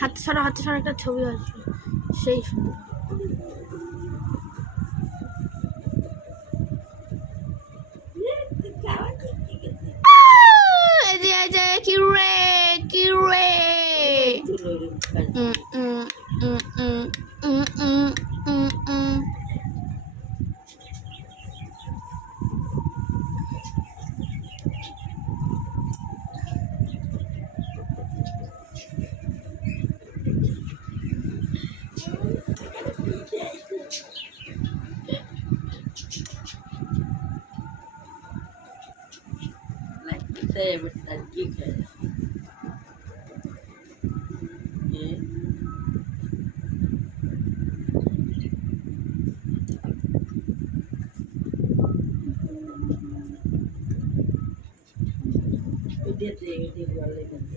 হাতে ছাড়া একটা ছবি আছে সেই সুন্দর। কি রে কি রে Say everything that you can. Yeah. We did well.